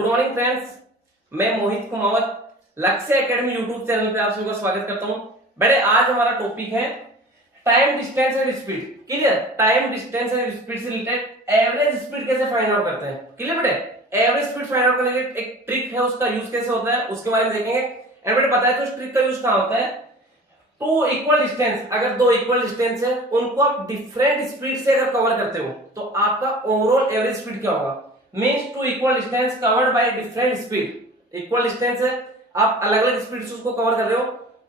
Good morning friends, मैं मोहित कुमावत लक्ष्य academy YouTube channel पे आप सभी का स्वागत करता हूं। बेटे आज हमारा टॉपिक है time, distance and speed. Clear? Time, distance and speed से रिलेटेड एवरेज स्पीड कैसे फाइंड आउट करते हैं। क्लियर बेटे? एवरेज स्पीड फाइंड आउट करने के एक ट्रिक है, उसका यूज कैसे होता है उसके बारे में देखेंगे। एंड बेटे बताया तो उस ट्रिक का यूज कहां होता है? टू इक्वल डिस्टेंस, अगर दो इक्वल डिस्टेंस है उनको आप डिफरेंट स्पीड से अगर कवर करते हो तो आपका ओवरऑल एवरेज स्पीड क्या होगा। Means two equal distance covered by different speed. Equal distance है, आप अलग अलग स्पीड से उसको कवर कर रहे हो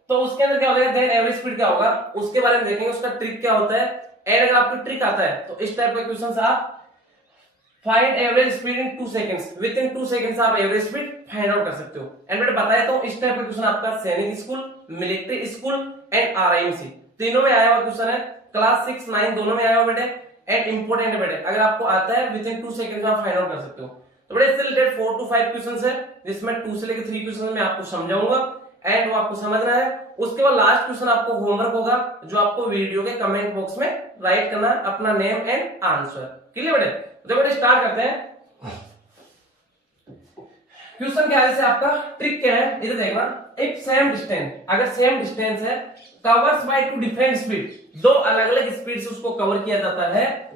तो उसके अंदर क्या हो जाएगा, देन एवरेज स्पीड क्या होगा उसके बारे में देखेंगे। उसका ट्रिक क्या होता है, एंड अगर आपको ट्रिक आता है तो इस टाइप का क्वेश्चन आप find average speed in 2 seconds, with in 2 seconds आप एवरेज स्पीड फाइंड आउट कर सकते हो। एंड बेटा बताया तो इस टाइप का क्वेश्चन आपका सैनिक school, military school and RIMC तीनों में आया हुआ क्वेश्चन है। क्लास 6 9 दोनों में आया हुआ बेटे। एंड इंपॉर्टेंट है बेटे, अगर आपको आता है विद इन 2 सेकंड्स में आप फाइंड आउट कर सकते हो। तो बेटे इससे रिलेटेड 4 to 5 क्वेश्चंस है, जिसमें 2 से लेकर 3 क्वेश्चन मैं आपको समझाऊंगा एंड वो आपको समझना है। उसके बाद लास्ट क्वेश्चन आपको होमवर्क होगा जो आपको वीडियो के कमेंट बॉक्स में राइट करना है अपना नेम एंड आंसर। क्लियर बेटे? तो बेटे स्टार्ट करते हैं। क्वेश्चन क्या है, आपका ट्रिक क्या है इधर देखना। इफ सेम डिस्टेंस, अगर सेम डिस्टेंस है covers by two different speed, दो अलग अलग स्पीड से उसको कवर किया जाता है,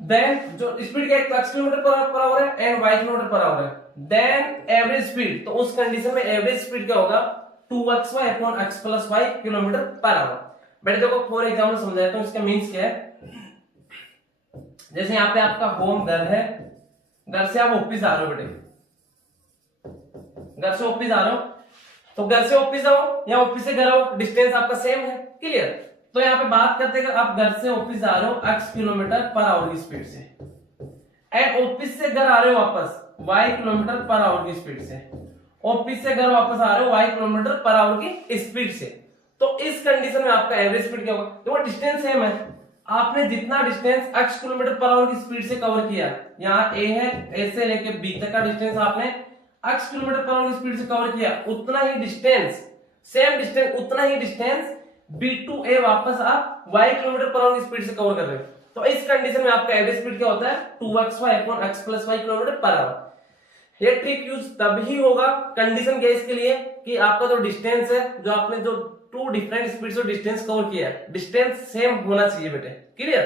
देन जो स्पीड क्या है x किलोमीटर पर आवर है and y kilometre per our है, देन एवरेज स्पीड, तो उस कंडीशन में एवरेज स्पीड क्या होगा 2xy upon x plus y kilometre per our. बेटे देखो फॉर एग्जांपल समझाता हूं, इसका मींस क्या है। जैसे यहाँ पे आपका होम घर है, घर से आप ऑफिस आ रहे हो बेटे, घर से ऑफिस आ रहे हो तो घर से ऑफिस आओ या ऑफिस से घर आओ, डिस्टेंस आपका सेम है। क्लियर? तो यहाँ पे बात करते हैं आप घर से ऑफिस आ रहे हो x किलोमीटर पर आवर की स्पीड से, एंड ऑफिस से घर आ रहे हो वापस y किलोमीटर पर आवर की स्पीड से, ऑफिस से घर वापस आ रहे हो y किलोमीटर पर आवर की स्पीड से। तो इस कंडीशन में आपका एवरेज स्पीड क्या होगा? देखो डिस्टेंस सेम है, आपने जितना distance x kilometre per hour की स्पीड से कवर किया, यहाँ a है, a से लेके b तक का डिस्टेंस आपने x किलोमीटर पर आवर की स्पीड से कवर किया, उतना ही डिस्टेंस, सेम डिस्टेंस, उतना ही डिस्टेंस b to a वापस आप y किलोमीटर पर आवर की स्पीड से कवर कर रहे हो। तो इस कंडीशन में आपका एवरेज स्पीड क्या होता है 2xy upon x plus y kilometre per our. ये ट्रिक यूज तभी होगा कंडीशन केस के लिए कि आपका जो डिस्टेंस है, जो आपने जो टू डिफरेंट स्पीड से डिस्टेंस कवर किया है, डिस्टेंस सेम होना चाहिए बेटे। क्लियर?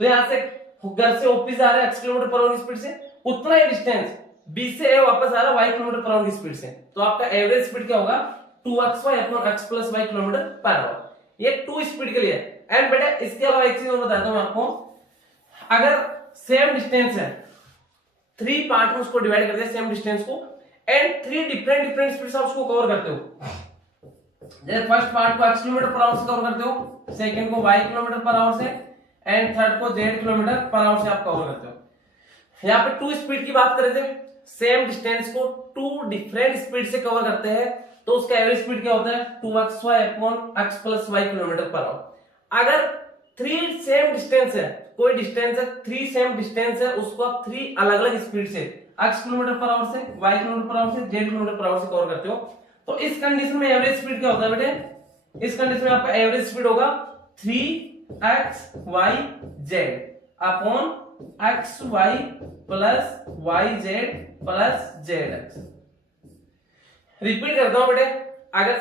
तो यहां से घर से ऑफिस आ रहा है x किलोमीटर पर आवर की स्पीड से, उतना ही डिस्टेंस b से a वापस आ रहा है y किलोमीटर पर आवर की स्पीड से, तो आपका एवरेज स्पीड क्या होगा 2xy upon x plus y kilometre per our. ये 2 स्पीड के लिए। एंड बेटा इसके अलावा एक चीज और बताता हूं आपको, अगर सेम डिस्टेंस है 3 पार्ट में उसको डिवाइड करते हैं सेम डिस्टेंस को, एंड 3 डिफरेंट स्पीड से आप उसको कवर करते हो। जैसे फर्स्ट पार्ट को x किलोमीटर पर आवर से कवर करते हो, सेकंड को y किलोमीटर पर आवर से, एंड थर्ड को z किलोमीटर पर आवर से आप कवर करते हो। यहाँ पे 2 स्पीड की बात कर रहे थे, सेम डिस्टेंस को 2 डिफरेंट स्पीड से कवर करते हैं तो उसका एवरेज स्पीड क्या होता है 2xy upon x plus y kilometre per hour. अगर 3 सेम डिस्टेंस है, कोई डिस्टेंस है 3 सेम डिस्टेंस है, उसको आप 3 अलग अलग स्पीड से x किलोमीटर पर आवर से, y किलोमीटर पर आवर से, z किलोमीटर पर आवर से कवर करते हो, तो इस कंडीशन में एवरेज स्पीड क्या होता है बेटे? इस कंडीशन में आपका एवरेज स्पीड होगा 3xyz upon xy plus yz plus zx। Repeat करता हूं बेटे, अगर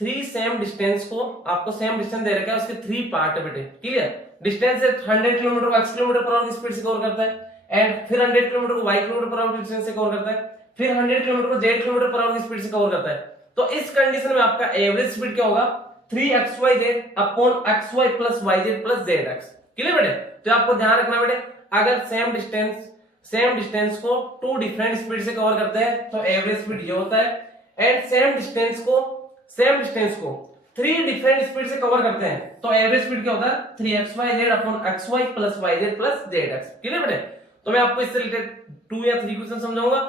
3 सेम डिस्टेंस को, आपको सेम डिस्टेंस दे रखा है, उसके 3 पार्ट है बेटे। क्लियर? डिस्टेंस है 100 किलोमीटर को x किलोमीटर पर आवर की स्पीड से कवर करता है, एंड फिर 100 किलोमीटर को y किलोमीटर पर आवर की डिस्टेंस से कवर करता है, फिर 100 किलोमीटर को z किलोमीटर पर आवर की स्पीड से कवर करता है। तो इस कंडीशन में आपका एवरेज स्पीड क्या होगा 3xyz upon xy plus yz plus zx। Clear बेटे? तो आपको ध्यान रखना बेटे, अगर सेम डिस्टेंस को 2 डिफरेंट स्पीड से कवर करते हैं तो एवरेज स्पीड ये होता है, एंड सेम डिस्टेंस को 3 डिफरेंट स्पीड से कवर करते हैं तो एवरेज स्पीड क्या होता है 3xyz upon xy plus yz plus zx। Clear बेटे? तो मैं आपको इससे रिलेटेड 2 या 3 क्वेश्चन समझाऊंगा।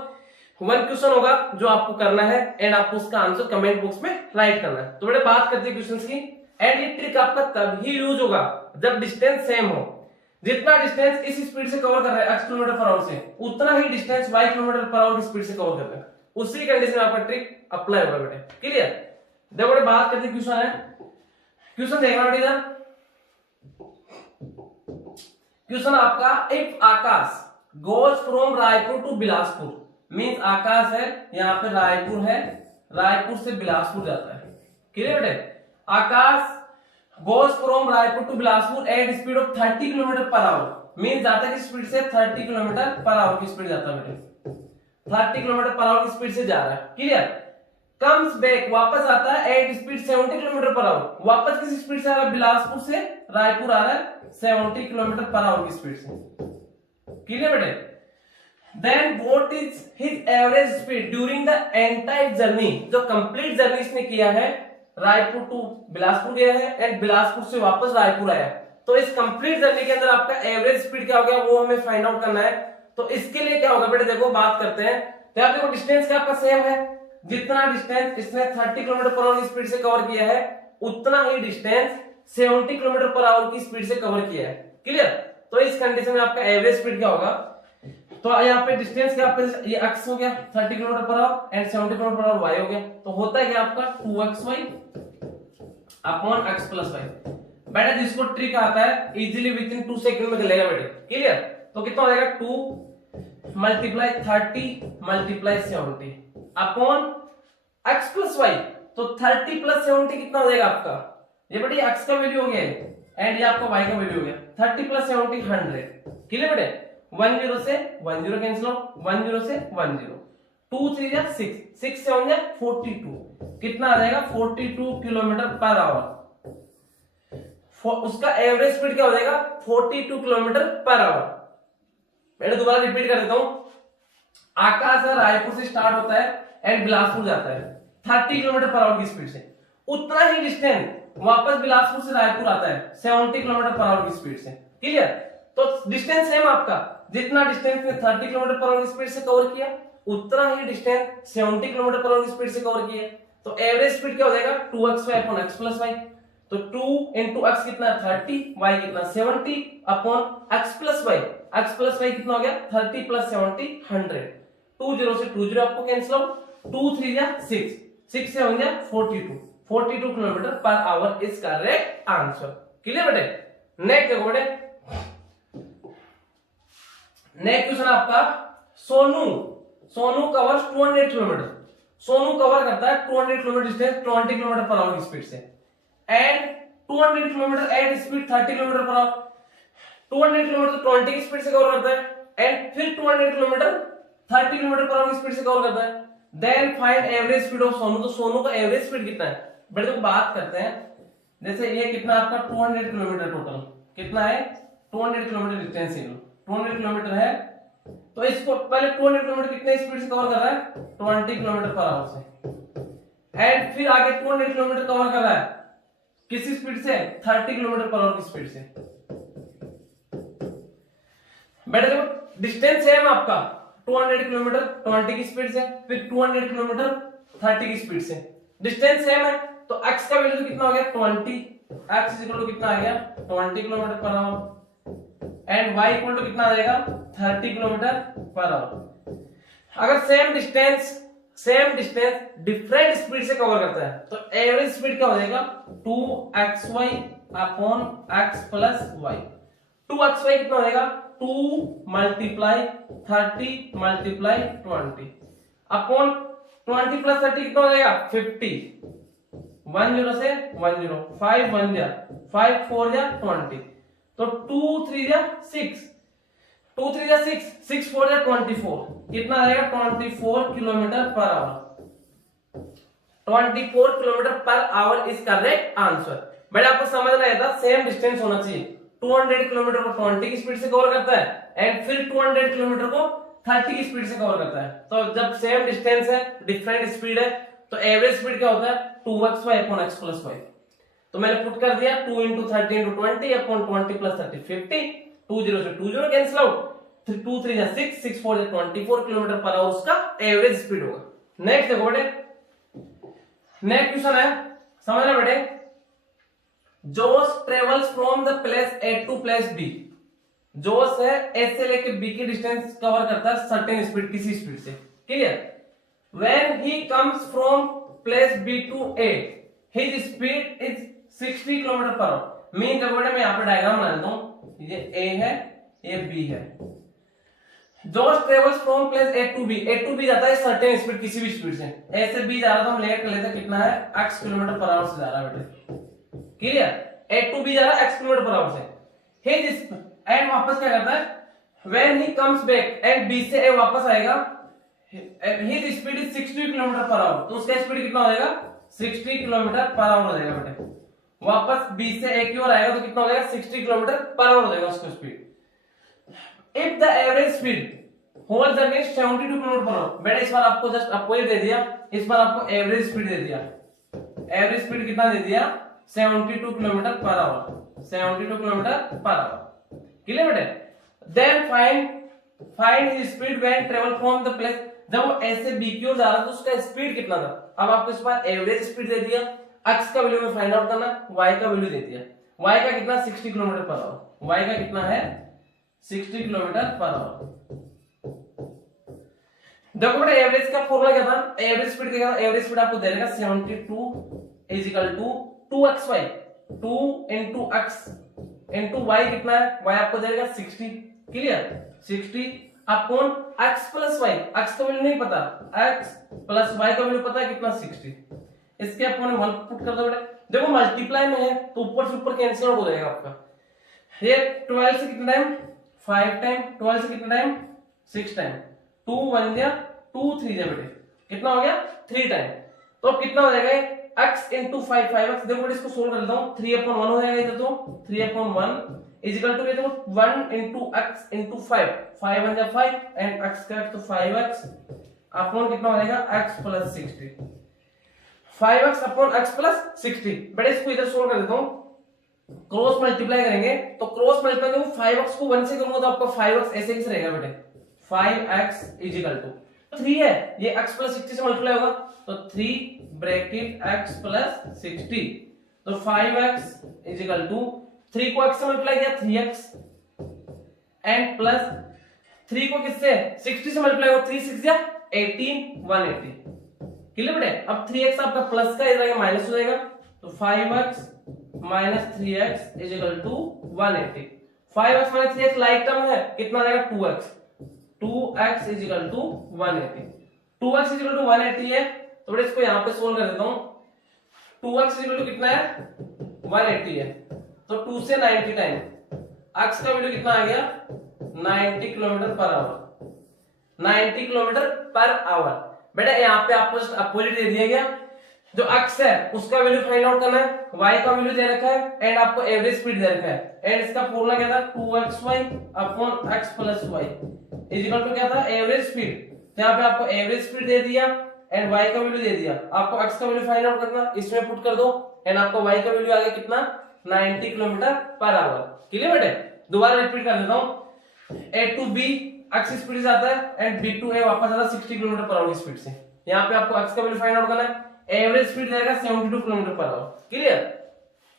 1 क्वेश्चन होगा जो आपको करना है, एंड आपको उसका आंसर कमेंट बॉक्स में राइट करना है। तो बेटे बात करते हैं क्वेश्चंस की, एंड ये ट्रिक आपका तभी यूज होगा जब डिस्टेंस सेम हो। जितना डिस्टेंस इस स्पीड से कवर कर रहा है x किलोमीटर पर आवर से, उतना ही distance y kilometre per hour की स्पीड से कवर कर रहा है, उसी कंडीशन में आपका ट्रिक अप्लाई होगा बेटे। क्लियर? देखो बेटे बात करते हैं क्वेश्चन है, क्वेश्चन देखना बेटे इधर। क्वेश्चन आपका, if Akash goes from Raipur to Bilaspur means Akash है, यहाँ पे रायपुर है, रायपुर से बिलासपुर जाता है। क्लियर बेटे? Akash goes from Raipur to Bilaspur at speed of 30 kilometre per hour. Means जाता है कि स्पीड से 30 किलोमीटर पर आवर की स्पीड जाता है बेटे, 30 किलोमीटर पर आवर की स्पीड से जा रहा है। क्लियर? कम्स बैक, वापस आता है at speed 70 kilometre per hour. वापस किस स्पीड से आ रहा है? बिलासपुर से रायपुर आ रहा है 70 किलोमीटर पर आवर की स्पीड से। क्लियर बेटे? Then what is his average speed during the entire journey? जो कंप्लीट जर्नी इसने किया है, रायपुर टू बिलासपुर गया है एंड बिलासपुर से वापस रायपुर आया, तो इस कंप्लीट जर्नी के अंदर आपका एवरेज स्पीड क्या हो गया वो हमें फाइंड आउट करना है। तो इसके लिए क्या होगा बेटे, देखो बात करते हैं। तो आप देखो डिस्टेंस क्या आपका सेम है, जितना डिस्टेंस इसने 30 किलोमीटर पर आवर की स्पीड से कवर किया है उतना ही डिस्टेंस 70 किलोमीटर पर आवर की स्पीड से कवर किया है। क्लियर? तो इस कंडीशन में आपका एवरेज स्पीड क्या होगा? तो यहाँ पे डिस्टेंस क्या आपका, ये एक्स हो गया 30 kilometre per hour and 70 kilometre per hour y हो गया। तो होता है क्या आपका 2xy upon x plus Y. बेटा जिसको ट्रिक आता है इजीली विद इन 2 सेकंड में कर लेगा बेटे। क्लियर? तो कितना हो जाएगा 2 multiply 30 multiply 70 upon x plus y. तो 30 प्लस 70 कितना हो जाएगा आपका, ये बेटे x का वैल्यू हो गया एंड ये आपका y का वैल्यू हो गया। 30 प्लस 70 100। क्लियर बेटे? 10 से 10 कैंसिल आउट, 10 से 10, 2 3 जा 6, 6 से 1 जा 42, कितना आ जाएगा 42 किलोमीटर पर आवर। उसका एवरेज स्पीड क्या हो जाएगा 42 किलोमीटर पर आवर। मैंने दोबारा रिपीट कर देता हूं, आकाश है रायपुर से स्टार्ट होता है एंड बिलासपुर जाता है 30 किलोमीटर पर आवर की स्पीड से, उतना ही डिस्टेंस वापस बिलासपुर से रायपुर आता है 70 किलोमीटर पर आवर की स्पीड से। क्लियर? तो डिस्टेंस सेम आपका, जितना डिस्टेंस ने 30 किलोमीटर पर आवर की स्पीड से कवर किया उतना ही डिस्टेंस 70 किलोमीटर पर आवर की स्पीड से कवर किया। तो एवरेज स्पीड क्या हो जाएगा 2xy upon x plus y. तो 2 into x कितना 30, y कितना 70 upon x plus y. x plus y कितना हो गया 30 प्लस 70 100, 20 से 20 आपको कैंसिल आउट, 2 3 जा 6, 6 से 1 जा 42 kilometre per hour is correct answer. Clear बेटे? नेक्स्ट देखो बेटे, नेक्स्ट क्वेश्चन आपका, Sonu covers 200 kilometre. Sonu cover करता है 200 kilometre distance 20 kilometre per hour की स्पीड से and 200 kilometre at speed 30 kilometre per hour. 200 kilometre 20 की स्पीड से कवर करता है एंड फिर 200 किलोमीटर 30 किलोमीटर पर आवर की स्पीड से कवर करता है। Then find average speed of Sonu. तो सोनू का एवरेज स्पीड कितना है बेटे? तो बात करते हैं, जैसे ये कितना आपका 200 किलोमीटर टोटल कितना है, 200 किलोमीटर डिस्टेंस है, 200 किलोमीटर है। तो इसको पहले 200 किलोमीटर कितने स्पीड से कवर कर रहा है 20 किलोमीटर पर आवर से एंड फिर आगे 200 किलोमीटर कवर कर रहा है किस स्पीड से 30 किलोमीटर पर आवर की स्पीड से। बेटा देखो डिस्टेंस सेम आपका 200 किलोमीटर 20 की स्पीड से, फिर 200 किलोमीटर 30 की स्पीड से, डिस्टेंस सेम है। तो x का वैल्यू कितना हो गया 20, x इक्वल टू कितना आ गया 20 kilometre per hour and y equal to कितना आ जाएगा 30 किलोमीटर पर आवर। अगर सेम डिस्टेंस डिफरेंट स्पीड से कवर करता है तो एवरेज स्पीड क्या हो जाएगा 2xy upon x plus y। 2xy कितना हो जाएगा 2 मल्टीप्लाई 30 मल्टीप्लाई 20 अपॉन 20 प्लस 30 कितना हो जाएगा 50, 10 से 10, 5 1 जा 5 4 जा 20, तो 2 3 जा 6, 2 3 जा 6, 6 4 जा 24, कितना आएगा 24 kilometre per our. 24 kilometre per hour is correct answer. But आपको समझना है था सेम डिस्टेंस होना चाहिए, 200 किलोमीटर को 20 की स्पीड से कवर करता है एंड फिर 200 किलोमीटर को 30 की स्पीड से कवर करता है। तो जब सेम डिस्टेंस है डिफरेंट स्पीड है तो एवरेज स्पीड क्या होता है 2xy upon x plus y. तो मैंने पुट कर दिया 2 into 30 into 20 अपॉन 20 प्लस 30 50, 20 से 20 कैंसिल आउट, 2 3 जा 6, 6 4 जा 24 किलोमीटर पर आवर उसका एवरेज स्पीड होगा। नेक्स्ट देखो बेटे, नेक्स्ट क्वेश्चन है, समझना बेटे, Josh travels from the place A to place B. Josh है ए से लेके बी की डिस्टेंस कवर करता है सर्टेन स्पीड, किसी स्पीड से, clear. When he comes from place B to A his speed is 60 kilometre per hour. Mean देखो बेटे मैं यहाँ पे डायग्राम बना देता हूं, ये ए है ये बी है, Josh travels from place A to B, A to B जाता है सर्टेन स्पीड, किसी भी स्पीड से, ए से बी जा रहा था, हम लेट कर लेते हैं कितना है x किलोमीटर पर आवर से जा रहा है बेटे, क्लियर, ए टू बी जा रहा है x किलोमीटर पर आवर से, हिज एंड वापस क्या करता है, when he comes back and B से ए वापस आएगा, his speed is 60 kilometre per hour, तो उसका स्पीड कितना हो जाएगा 60 किलोमीटर पर आवर हो जाएगा बेटे, वापस बी से ए की ओर आएगा तो कितना हो जाएगा 60 किलोमीटर पर आवर हो जाएगा उसका speed. If the average speed whole journey 72 kilometre per hour, बेटा इस बार आपको जस्ट आपको ये दे दिया, इस बार आपको एवरेज स्पीड दे दिया, एवरेज स्पीड कितना दे दिया 72 kilometre per hour, 72 kilometre per hour, clear बेटे। Then find his speed when travel from the place, जब वो ऐसे बी की ओर जा रहा था तो उसका स्पीड कितना था, अब आपको इस बार एवरेज स्पीड दे दिया, x का वैल्यू में फाइंड आउट करना, y का वैल्यू दे दिया, y का कितना 60 किलोमीटर पर आवर, y का कितना है 60 किलोमीटर पर आवर। देखो बेटा एवरेज का फॉर्मूला क्या था, एवरेज स्पीड क्या था, एवरेज स्पीड आपको दे देगा 72 is equal to 2xy, 2 into x into y कितना है, y आपको दे देगा 60, clear, 60 upon x plus y, x का वैल्यू नहीं पता, x प्लस y का वैल्यू पता है कितना 60, इसके अपॉन 1 पुट कर दो बेटा, देखो मल्टीप्लाई में है तो ऊपर से ऊपर कैंसिल आउट हो जाएगा आपका, ये 12 से कितना टाइम 5 टाइम, 12 से कितना टाइम 6 टाइम, 2 1 जा 2 3 जा बेटे, कितना हो गया 3 टाइम, तो अब कितना हो जाएगा x into 5, 5x, देखो बेटे इसको सोल्व कर लेता हूं, 3/1 हो जाएगा इधर, तो 3/1 इज इक्वल टू ये देखो 1 into x into 5, 5 1 जा 5 एंड x का तो 5x अपॉन कितना हो जाएगा x plus 60, 5x upon x plus 60, बेटे इसको इधर सोल्व कर देता हूं, क्रॉस मल्टीप्लाई करेंगे तो क्रॉस मल्टीप्लाई करूं 5x को 1 से करूंगा तो आपका 5x ऐसे कैसे रहेगा बेटे, 5x इज इक्वल टू 3 है, ये x प्लस 60 से मल्टीप्लाई होगा तो 3 ब्रैकेट x प्लस 60, तो 5x इज इक्वल टू 3 को x से मल्टीप्लाई किया 3x एंड प्लस 3 को किससे 60 से मल्टीप्लाई हो 3 6 या 18 180, क्लियर बेटे। अब 3x आपका प्लस का इधर माइनस हो जाएगा तो 5x minus 3x is equal to 180, 5x minus 3x like term है कितना आ जाएगा 2x, 2x is equal to 180, 2x is equal to 180 है तो बेटा इसको यहां पे सोल्व कर देता हूं, 2x इज इक्वल टू कितना है 180 है तो 2 से 90 टाइम x का वैल्यू कितना आ गया 90 kilometre per our, 90 kilometre per hour, बेटा यहाँ पे आपको अपोजिट दे दिया गया, जो x है उसका वैल्यू फाइंड आउट करना है, y का वैल्यू दे रखा है एंड आपको एवरेज स्पीड दे रखा है, एंड इसका फॉर्मूला क्या था 2xy upon x plus y is equal to क्या था एवरेज स्पीड, यहाँ पे आपको एवरेज स्पीड दे दिया एंड y का वैल्यू दे दिया, आपको x का वैल्यू फाइंड आउट करना, इसमें पुट कर दो एंड आपको y का वैल्यू आ गया कितना 90 किलोमीटर पर आवर, क्लियर बेटे। दोबारा रिपीट कर देता हूं, a to b x speed से आता है एंड b टू a वापस आता है 60 किलोमीटर पर आवर स्पीड से, यहाँ पे आपको x का वैल्यू फाइंड आउट करना है, एवरेज स्पीड देगा 72 किलोमीटर पर आवर, क्लियर।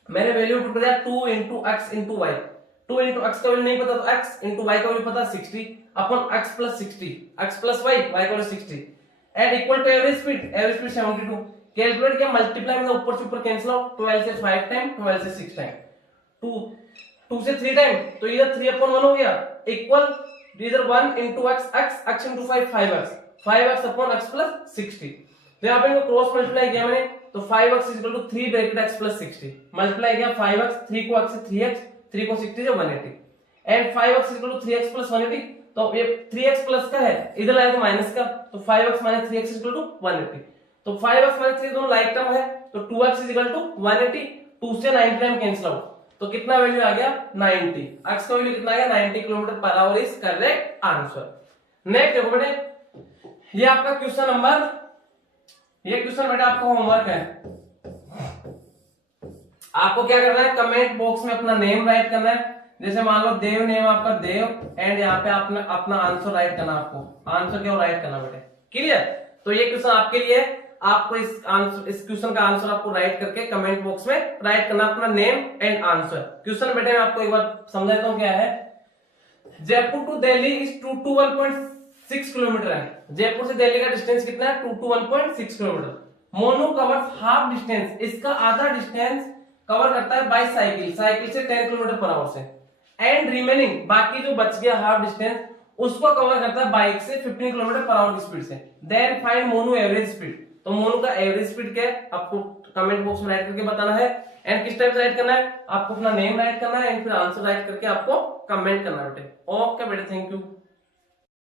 मैंने वैल्यू पुट कर दिया 2 into x into y, 2 into x का वैल्यू नहीं पता तो x into y का वैल्यू पता 60 upon x plus 60, x plus y, y का value 60 and equal to average speed 72, calculate किया मल्टीप्लाई में ऊपर से ऊपर कैंसिल आउट, 12 से 5 टाइम 12 से 6 टाइम 2 से 3 टाइम तो इधर 3/1 हो गया इक्वल इधर 1 into x into 5 5x upon x plus 60, तो यहाँ पे इनको क्रॉस मल्टीप्लाई किया मैंने तो 5x is equal to 3 bracket x plus 60 multiply किया 5x 3 को x से 3x 3 को 60 से 180 and 5x is equal to 3x plus 180, तो ये 3x प्लस का है इधर लाया तो माइनस का, तो 5x minus 3x is equal to 180, तो 5x माइनस 3 दोनों लाइक टर्म है तो 2x इज इक्वल टू 180, 2 से 90 टाइम कैंसिल आउट तो कितना वैल्यू आ गया 90, x का वैल्यू कितना आ गया 90 kilometre per hour is correct answer. Next देखो बेटे ये आपका क्वेश्चन नंबर, ये क्वेश्चन बेटा आपका होमवर्क है, आपको क्या करना है कमेंट बॉक्स में अपना नेम राइट करना है, जैसे मान लो देव नेम आपका देव एंड यहाँ पे आपने अपना आंसर राइट करना, आपको आंसर क्या राइट करना बेटे, क्लियर। तो ये क्वेश्चन आपके लिए, आपको इस क्वेश्चन का आंसर आपको राइट करके कमेंट बॉक्स में राइट करना अपना नेम एंड आंसर। क्वेश्चन बेटे मैं आपको एक बार समझा देता हूँ क्या है, Jaipur to Delhi is 2 to 1.6 kilometre है, जयपुर से दिल्ली का डिस्टेंस कितना है 2 to 1.6 kilometre, Monu covers half distance, इसका आधा डिस्टेंस कवर करता है बाय साइकिल, साइकिल से 10 किलोमीटर पर आवर से, एंड रिमेनिंग बाकी जो बच गया हाफ डिस्टेंस उसको कवर करता है बाइक से 15 किलोमीटर पर आवर की स्पीड से। देन फाइंड मोनो एवरेज स्पीड, तो मोनो का एवरेज स्पीड क्या है आपको कमेंट बॉक्स में राइट करके बताना है। एंड किस टाइप से राइट करना है, आपको अपना नेम राइट करना है एंड फिर आंसर राइट करके आपको कमेंट करना है बेटे। ओके बेटे, थैंक यू।